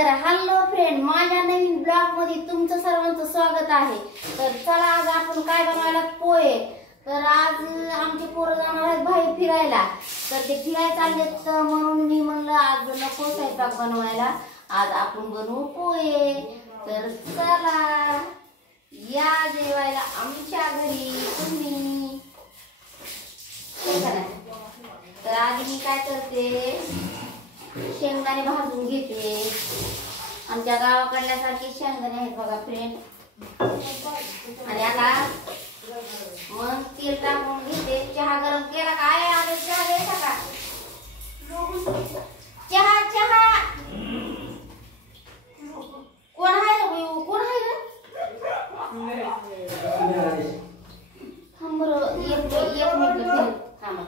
तर hello friend, माझ्या नवीन blog मध्ये तुमचं सर्वांचं स्वागत आहे। तर चला आज आपण काय बनवायला पोहे। तर आज आमचे पोरं जाणार आहेत बाहेर फिरायला, तर ते फिरायला चाललेत म्हणून मी म्हणलं आज नको स्वयंपाक बनवायला, आज आपण बनवू पोहे। तर चला या जेवायला आमच्या घरी तुम्ही। तर आधी मी काय करते, शेंगदाणे भाजून घेते। आमच्या गावाकडल्यासारखे शेंगदाणे आहेत बघा फ्रेंड। आणि आता मग तेल टाकून घेते। चहा गरम केला काय? आले चहा घ्यायचा का? चहा चहा कोण आहे रे? कोण आहे रे? थांब बरं, एक मिनिट थांबा।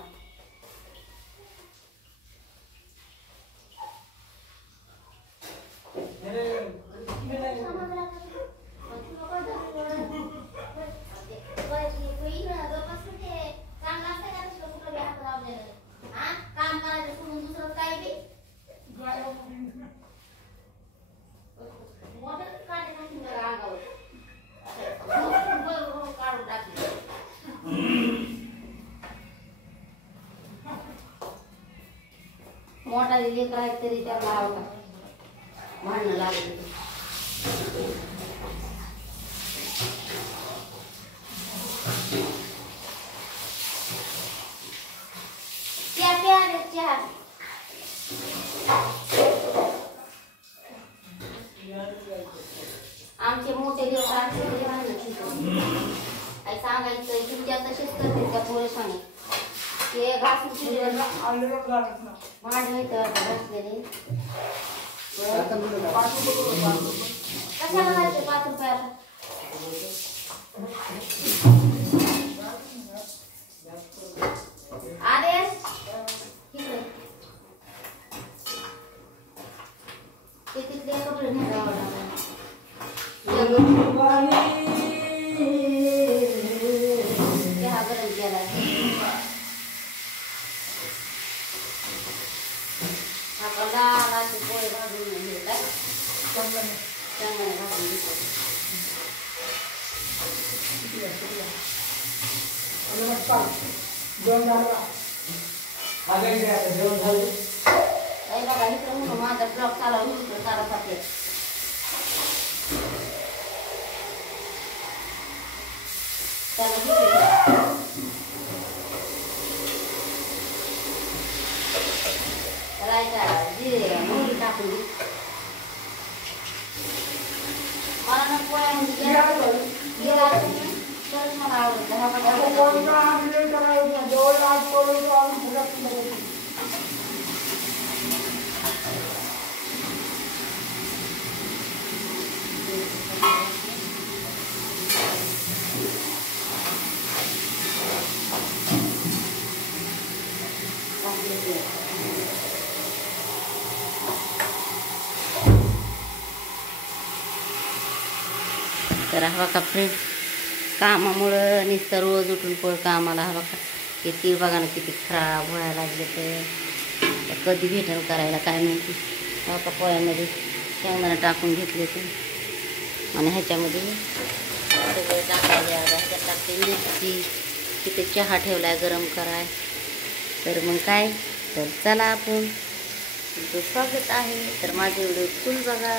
मोठा लेकर आहे तरी त्याला आवडा भांडणं लागली। चहा आमचे मोठे लेकर असले काय सांगायचं, तुमच्या तसेच करते त्या पोरशाने। ते घासून भांडे घासलेले कशाला जायचे 5 रुपयाला? आदेश तिथले कपडे चहा गरम केला। आपण पोहे भाजून घेतात, शेंगदाणे भाजून घेतो। बघा इकडे म्हणून माझा ब्लॉग चालू इकडे चालू पाहिजे। जिरे मोहरी टाकून मला ना पोळ्या म्हणजे तरच मला आवडतं। तर हवा का फ्रेंड, कामामुळं नुसतं रोज उठून पळ कामाला हवा का हे तीळ बघा ना किती खराब व्हायला लागले। तर कधी भेटण करायला काय माहिती। हवा का पोळ्यामध्ये शेंगदाणे टाकून घेतले ते, आणि ह्याच्यामध्ये सगळं टाकायला ह्याच्यात टाकते मिरची, तिथे चहा ठेवलाय गरम कराय। तर मग काय, तर चला आपण तुमचं स्वागत आहे। तर माझे व्हिडिओ फुल बघा।